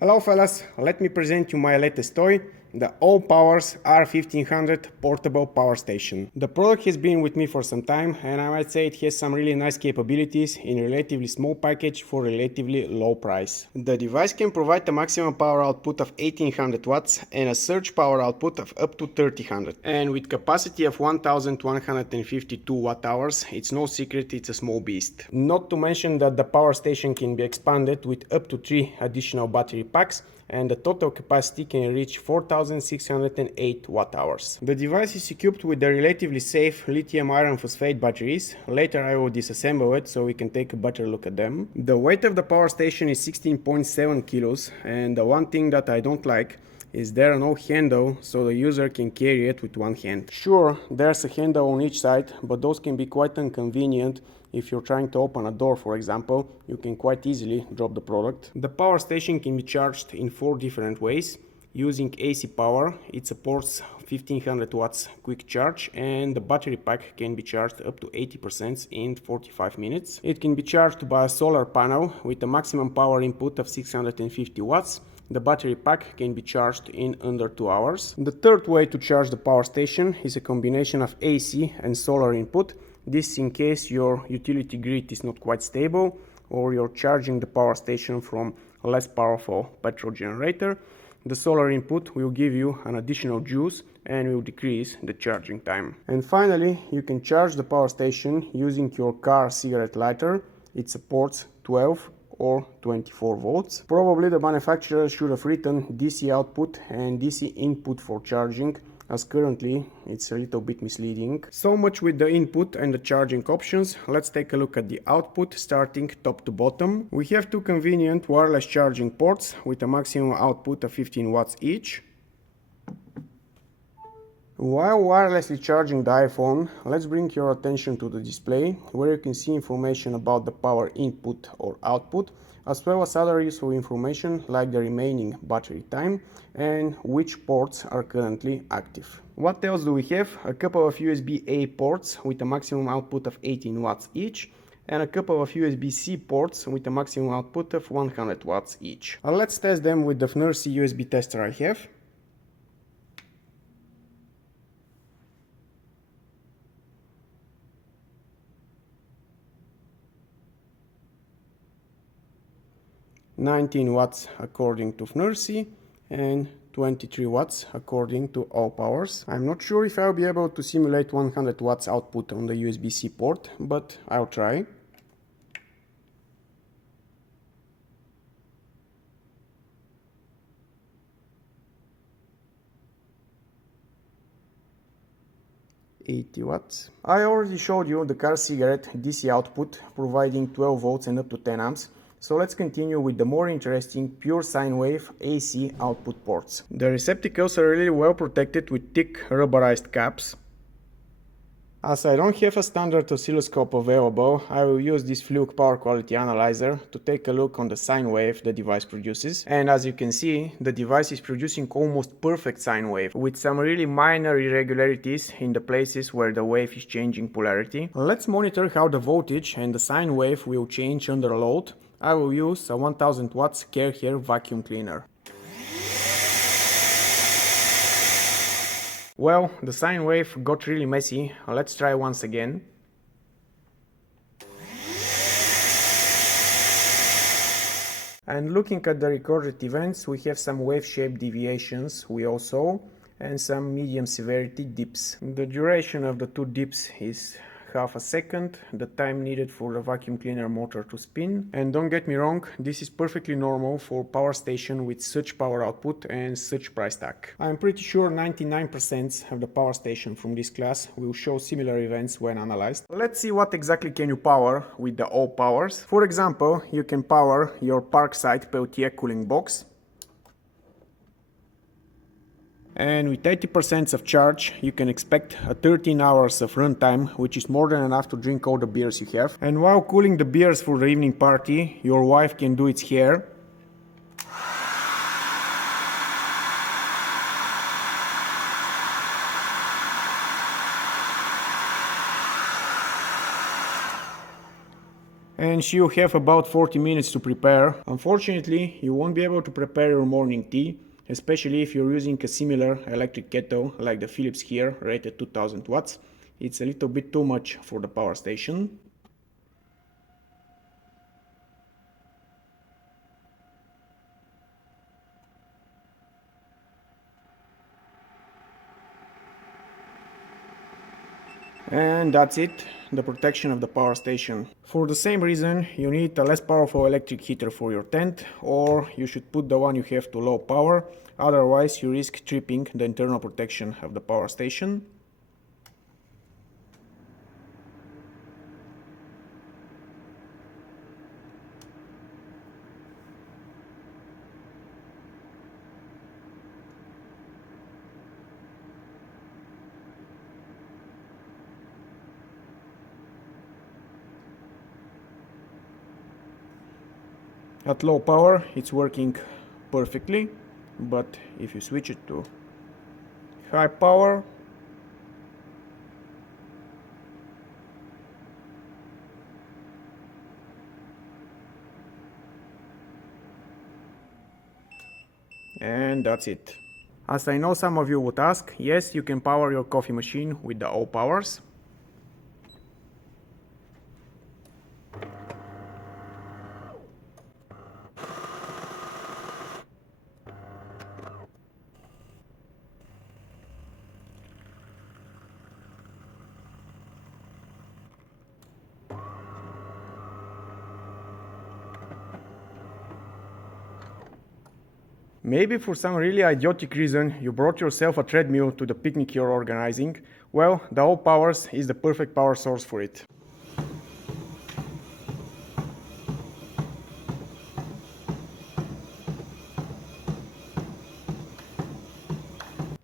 Hello fellas, let me present you my latest toy, the AllPowers R1500 portable power station. The product has been with me for some time and I might say it has some really nice capabilities in a relatively small package for a relatively low price. The device can provide a maximum power output of 1800 watts and a surge power output of up to 3000. And with capacity of 1152 watt hours, it's no secret it's a small beast. Not to mention that the power station can be expanded with up to 3 additional battery packs and the total capacity can reach 4608 watt hours. The device is equipped with the relatively safe lithium iron phosphate batteries. Later I will disassemble it so we can take a better look at them. The weight of the power station is 16.7 kilos and the one thing that I don't like is there no handle so the user can carry it with one hand. Sure, there's a handle on each side, but those can be quite inconvenient. If you're trying to open a door, for example, you can quite easily drop the product. The power station can be charged in 4 different ways. Using AC power, it supports 1500 watts quick charge and the battery pack can be charged up to 80% in 45 minutes. It can be charged by a solar panel with a maximum power input of 650 watts. The battery pack can be charged in under 2 hours. The third way to charge the power station is a combination of AC and solar input. This in case your utility grid is not quite stable or you're charging the power station from a less powerful petrol generator. The solar input will give you an additional juice and will decrease the charging time. And finally, you can charge the power station using your car cigarette lighter. It supports 12 or 24 volts. Probably the manufacturer should have written DC output and DC input for charging, as currently it's a little bit misleading. So much with the input and the charging options. Let's take a look at the output starting top to bottom. We have 2 convenient wireless charging ports with a maximum output of 15 watts each. While wirelessly charging the iPhone, let's bring your attention to the display where you can see information about the power input or output, as well as other useful information like the remaining battery time and which ports are currently active. What else do we have? A couple of USB-A ports with a maximum output of 18 watts each and a couple of USB-C ports with a maximum output of 100 watts each. Let's test them with the FNIRSI USB tester I have. $19 watts according to FNIRSI and 23 watts according to AllPowers. I'm not sure if I'll be able to simulate 100 watts output on the USB-C port, but I'll try. $80 watts. I already showed you the car cigarette DC output providing 12 volts and up to 10 amps. So let's continue with the more interesting pure sine wave AC output ports. The receptacles are really well protected with thick rubberized caps. As I don't have a standard oscilloscope available, I will use this Fluke power quality analyzer to take a look on the sine wave the device produces. And as you can see, the device is producing almost perfect sine wave, with some really minor irregularities in the places where the wave is changing polarity. Let's monitor how the voltage and the sine wave will change under load. I will use a 1000 watts Care Hair vacuum cleaner. Well, the sine wave got really messy. Let's try once again. And looking at the recorded events, we have some wave shape deviations we all saw and some medium severity dips. The duration of the 2 dips is half a second, the time needed for the vacuum cleaner motor to spin. And don't get me wrong, this is perfectly normal for power station with such power output and such price tag. I'm pretty sure 99% of the power station from this class will show similar events when analyzed. Let's see what exactly can you power with the AllPowers. For example, you can power your Parkside Peltier cooling box. And with 80% of charge, you can expect a 13 hours of runtime, which is more than enough to drink all the beers you have. And while cooling the beers for the evening party, your wife can do its hair. and you have about 40 minutes to prepare. Unfortunately, you won't be able to prepare your morning tea, especially if you're using a similar electric kettle like the Philips here, rated 2000 watts. It's a little bit too much for the power station. And that's it, the protection of the power station. For the same reason, you need a less powerful electric heater for your tent, or you should put the one you have to low power, otherwise you risk tripping the internal protection of the power station. At low power it's working perfectly, but if you switch it to high power, and that's it. As I know some of you would ask, yes, you can power your coffee machine with the AllPowers. Maybe for some really idiotic reason you brought yourself a treadmill to the picnic you're organizing. Well, the AllPowers is the perfect power source for it.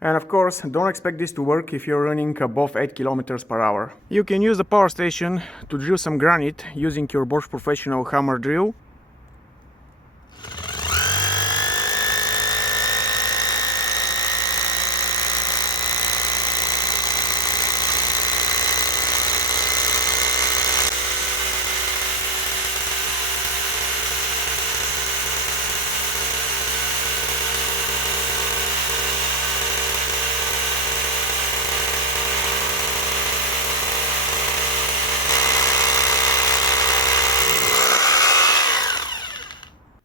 And of course, don't expect this to work if you're running above 8 km per hour. You can use the power station to drill some granite using your Bosch professional hammer drill.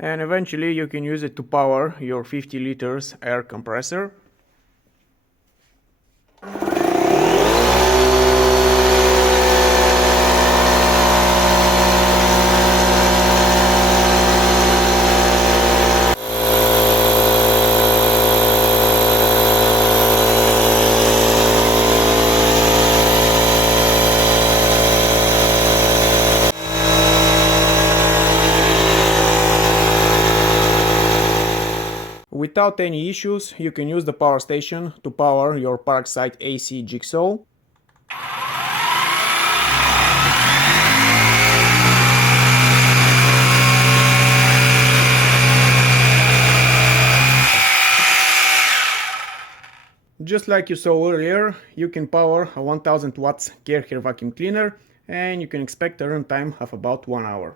And eventually you can use it to power your 50 liters air compressor. Without any issues, you can use the power station to power your Parkside AC jigsaw. Just like you saw earlier, you can power a 1000 watts Kercher vacuum cleaner, and you can expect a runtime of about 1 hour.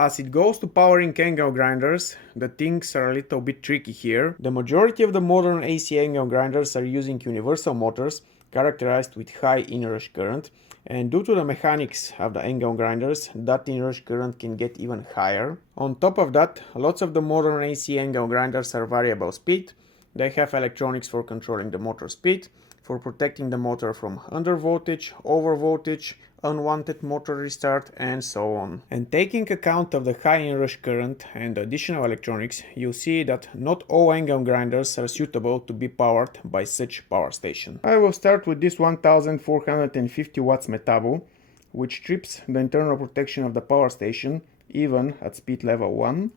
As it goes to powering angle grinders, the things are a little bit tricky here. The majority of the modern AC angle grinders are using universal motors characterized with high inrush current, and due to the mechanics of the angle grinders, that inrush current can get even higher. On top of that, lots of the modern AC angle grinders are variable speed. They have electronics for controlling the motor speed, for protecting the motor from undervoltage, overvoltage, unwanted motor restart, and so on. And taking account of the high inrush current and additional electronics, you'll see that not all angle grinders are suitable to be powered by such power station. I will start with this 1450 watts Metabo, which strips the internal protection of the power station even at speed level 1.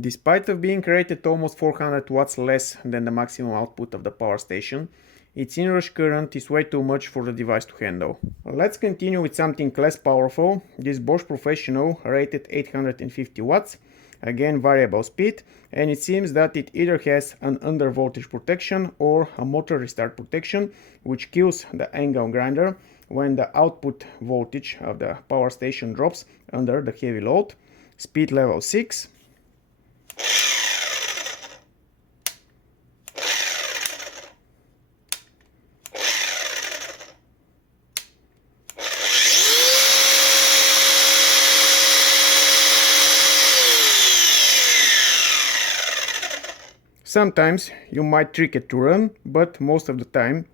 Despite of being rated almost 400 watts less than the maximum output of the power station, its inrush current is way too much for the device to handle. Let's continue with something less powerful. This Bosch Professional rated 850 watts, again variable speed, and it seems that it either has an under voltage protection or a motor restart protection, which kills the angle grinder when the output voltage of the power station drops under the heavy load. Speed level 6. Sometimes you might trick it to run, but most of the time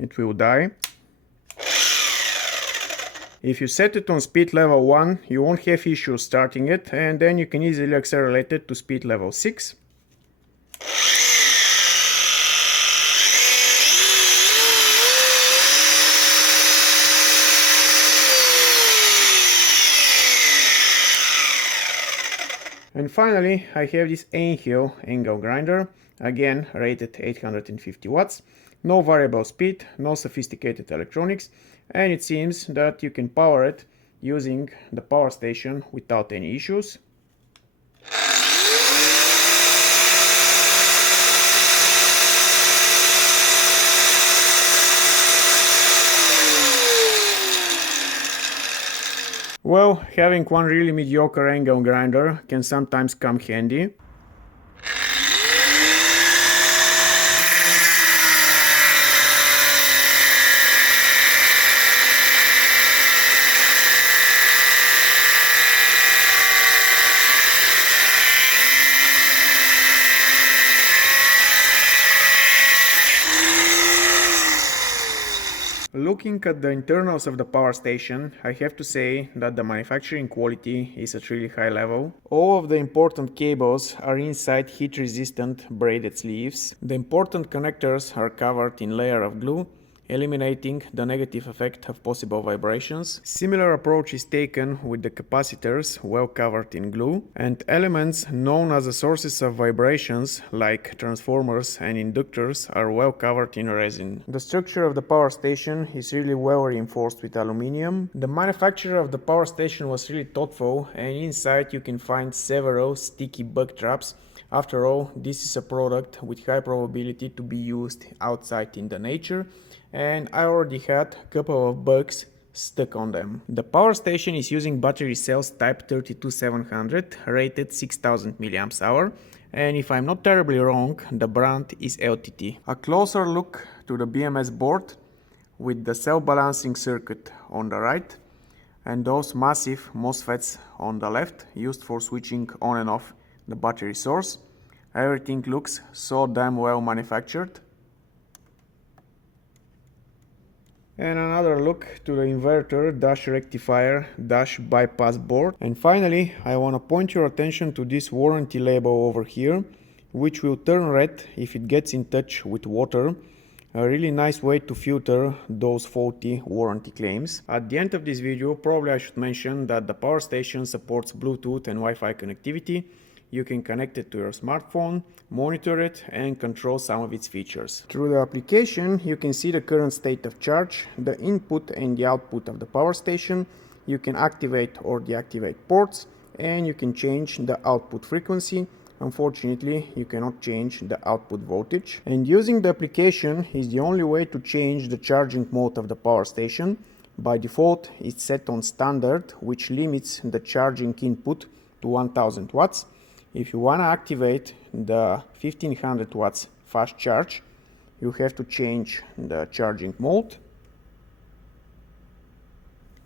it will die. If you set it on speed level 1, you won't have issues starting it, and then you can easily accelerate it to speed level 6. And finally, I have this Einhel angle grinder, again rated 850 watts, no variable speed, no sophisticated electronics, and it seems that you can power it using the power station without any issues. Well, having one really mediocre angle grinder can sometimes come handy. Looking at the internals of the power station, I have to say that the manufacturing quality is at really high level. All of the important cables are inside heat-resistant braided sleeves. The important connectors are covered in layer of glue, eliminating the negative effect of possible vibrations. Similar approach is taken with the capacitors, well covered in glue, and elements known as the sources of vibrations like transformers and inductors are well covered in resin. The structure of the power station is really well reinforced with aluminum. The manufacturer of the power station was really thoughtful, and inside you can find several sticky bug traps. After all, this is a product with high probability to be used outside in the nature, and I already had a couple of bugs stuck on them. The power station is using battery cells type 32700 rated 6000 mAh, and if I'm not terribly wrong, the brand is LTT. A closer look to the BMS board with the cell balancing circuit on the right and those massive MOSFETs on the left used for switching on and off the battery source. Everything looks so damn well manufactured. And another look to the inverter dash rectifier dash bypass board. And finally, I want to point your attention to this warranty label over here, which will turn red if it gets in touch with water. A really nice way to filter those faulty warranty claims. At the end of this video, probably I should mention that the power station supports Bluetooth and Wi-Fi connectivity. You can connect it to your smartphone, monitor it, and control some of its features. Through the application, you can see the current state of charge, the input and the output of the power station. You can activate or deactivate ports, and you can change the output frequency. Unfortunately, you cannot change the output voltage. And using the application is the only way to change the charging mode of the power station. By default, it's set on standard, which limits the charging input to 1000 watts. If you want to activate the 1500 watts fast charge, you have to change the charging mode,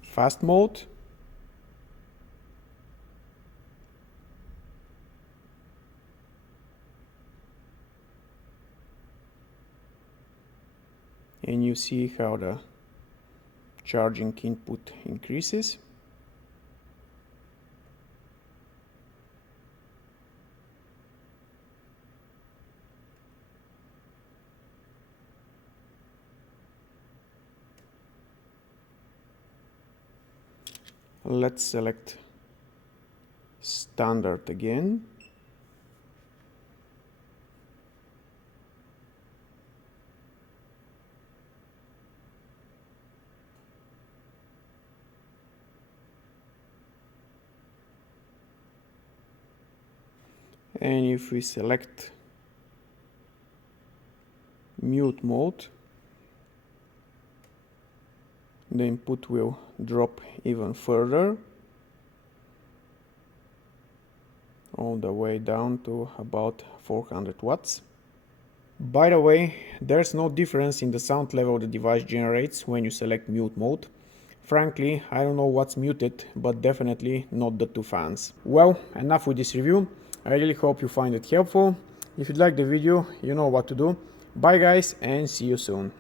fast mode, and you see how the charging input increases. Let's select standard again. And if we select mute mode, the input will drop even further, all the way down to about 400 watts. By the way, there's no difference in the sound level the device generates when you select mute mode. Frankly, I don't know what's muted, but definitely not the two fans. Well, enough with this review. I really hope you find it helpful. If you like the video, you know what to do. Bye guys, and see you soon.